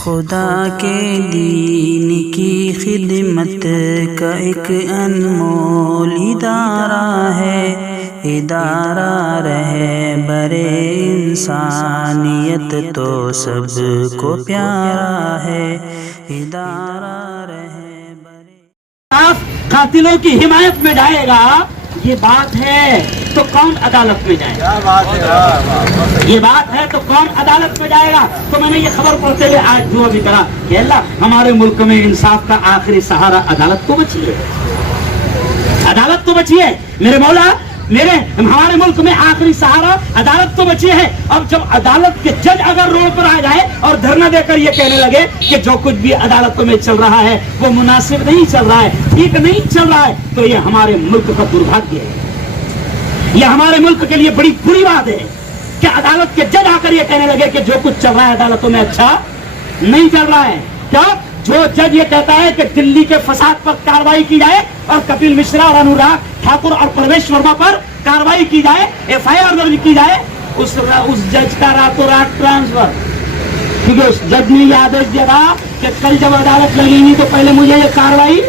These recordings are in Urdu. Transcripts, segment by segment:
خدا کے دین کی خدمت کا ایک انمول ادارہ ہے، ادارہ رہبر انسانیت تو سب کو پیارا ہے، ادارہ رہبر قاتلوں کی حمایت میں جائے گا، یہ بات ہے تو کون عدالت میں جائے گا؟ یہ بات ہے تو کون عدالت میں جائے گا؟ تو میں نے یہ خبر پڑھتے ہوئے آج دعا بھی کرا کہ اللہ ہمارے ملک میں انصاف کا آخری سہارا عدالت تو بچی ہے، عدالت تو بچی ہے میرے مولا، ہمارے ملک میں آخری سہارا عدالت تو بچی ہے۔ اب جب عدالت کے جج اگر روڈ پر آ جائے اور دھرنا دے کر یہ کہنے لگے کہ جو کچھ بھی عدالتوں میں چل رہا ہے وہ مناسب نہیں چل رہا ہے، ٹھیک نہیں چل رہا ہے، تو یہ ہمارے ملک کا دربھاگیہ ہے، یہ ہمارے ملک کے لیے بڑی بری بات ہے کہ عدالت کے جج آ کر یہ کہنے لگے کہ جو کچھ چل رہا ہے عدالتوں میں اچھا نہیں چل رہا ہے۔ کیا جو جج یہ کہتا ہے کہ دلی کے فساد پر کارروائی کی جائے اور کپل مشرا اور انوراگ ٹھاکر اور پرویش ورما پر کارروائی کی جائے، ایف آئی آر درج کی جائے، اس جج کا راتوں رات ٹرانسفر، کیونکہ اس جج نے یہ آدیش دیا تھا کہ کل جب عدالت لگے گی تو پہلے مجھے یہ کارروائی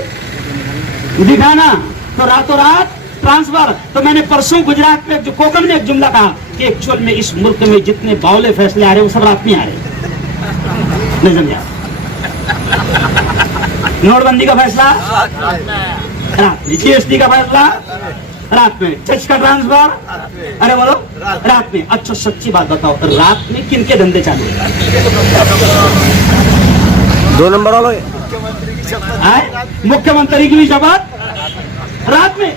دکھانا، تو راتوں رات ٹرانسفر۔ تو میں نے پرسوں گجرات میں جو کوکم نے ایک جملہ کہا کہ ایکچوئل میں اس ملک میں جتنے باولے فیصلے آ رہے ہیں وہ سب رات میں آ رہے ہیں، نہیں سمجھا؟ نوٹ بندی کا فیصلہ رات میں، جی ایس ٹی کا فیصلہ رات میں، جج کا ٹرانسفر ارے بولو رات میں۔ اچھا سچی بات بتاؤ، رات میں کن کے دھندے چالو ہیں؟ 2 نمبر والے مکھیہ منتری کی بھی شپت رات میں،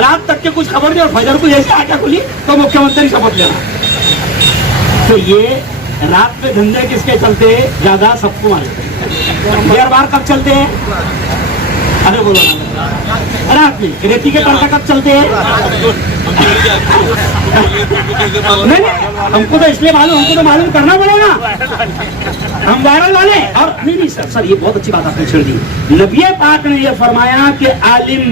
رات تک کے کچھ خبر نہیں اور فجر کو جیسے آٹا کھلی تو مکھیہ منتری شپت لینا۔ تو یہ رات میں دھندے کس کے چلتے زیادہ سب کو معلوم ہے۔ بیر بار کب چلتے ہیں؟ ارے بولو رات میں۔ ریتی کے پرچہ کب چلتے ہیں؟ نہیں ہم کو تو اس لیے معلوم، ہم کو تو معلوم کرنا پڑے گا، ہم وائرل والے۔ اور نہیں سر یہ بہت اچھی بات آپ نے چھیڑ دی۔ نبی پاک نے یہ فرمایا کہ عالم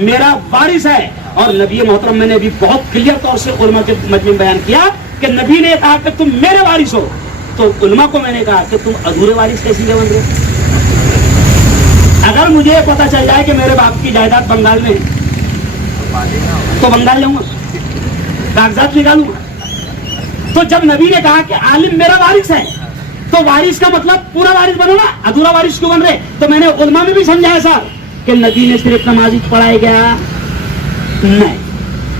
میرا وارث ہے، اور نبی محترم میں نے ابھی بہت کلیئر طور سے علماء کے مجمع میں بیان کیا کہ نبی نے کہا کہ تم میرے وارث ہو، تو علماء کو میں نے کہا کہ تم ادھورے وارث کیسے بن رہے؟ اگر مجھے پتا چل جائے کہ میرے باپ کی جائیداد بنگال میں ہے تو بنگال جاؤں گا، کاغذات نکالوں گا۔ تو جب نبی نے کہا کہ عالم میرا وارث ہے تو وارث کا مطلب پورا وارث بنو نا، ادھورا وارث کیوں بن رہے؟ تو میں نے علماء میں بھی سمجھایا صاحب کہ نبی نے صرف نماز پڑھایا گیا نہیں،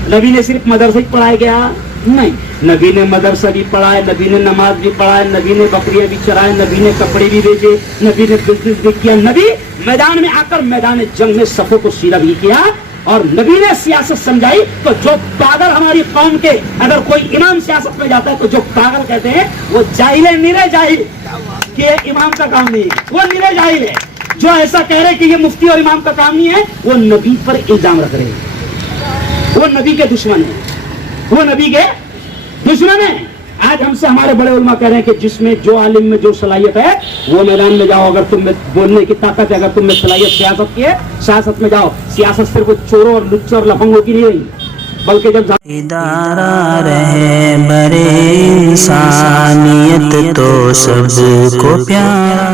نبی نے صرف مدرسے پڑھایا گیا نہیں، نبی نے مدرسہ بھی پڑھائے، نبی نے نماز بھی پڑھائے، نبی نے بکریاں بھی چرائے، نبی نے کپڑے بھی بیچے، نبی نے بزنس بھی کیا، نبی میدان میں آ کر میدان جنگ میں صفوں کو سیدھا بھی کیا، اور نبی نے سیاست سمجھائی۔ تو جو پاگل ہماری قوم کے اگر کوئی امام سیاست میں جاتا ہے تو جو پاگل کہتے ہیں وہ جاہل ہے، نیرے جاہل، کہ امام کا کام نہیں ہے، وہ نیرے جاہل ہے۔ جو ایسا کہہ رہے کہ یہ مفتی اور امام کا کام نہیں ہے وہ نبی پر الزام رکھ رہے ہیں، وہ نبی کے دشمن ہیں، وہ نبی کے دشمن ہیں۔ آج ہم سے ہمارے بڑے علماء کہہ رہے ہیں کہ جس میں جو عالم میں جو صلاحیت ہے وہ میدان میں جاؤ، اگر تم میں بولنے کی طاقت ہے، اگر تم میں صلاحیت سیاست کی ہے سیاست میں جاؤ۔ سیاست صرف چوروں اور لچوں اور لفنگوں کی نہیں رہی، بلکہ جب ادارہ رہبر انسانیت تو سب کو پیارا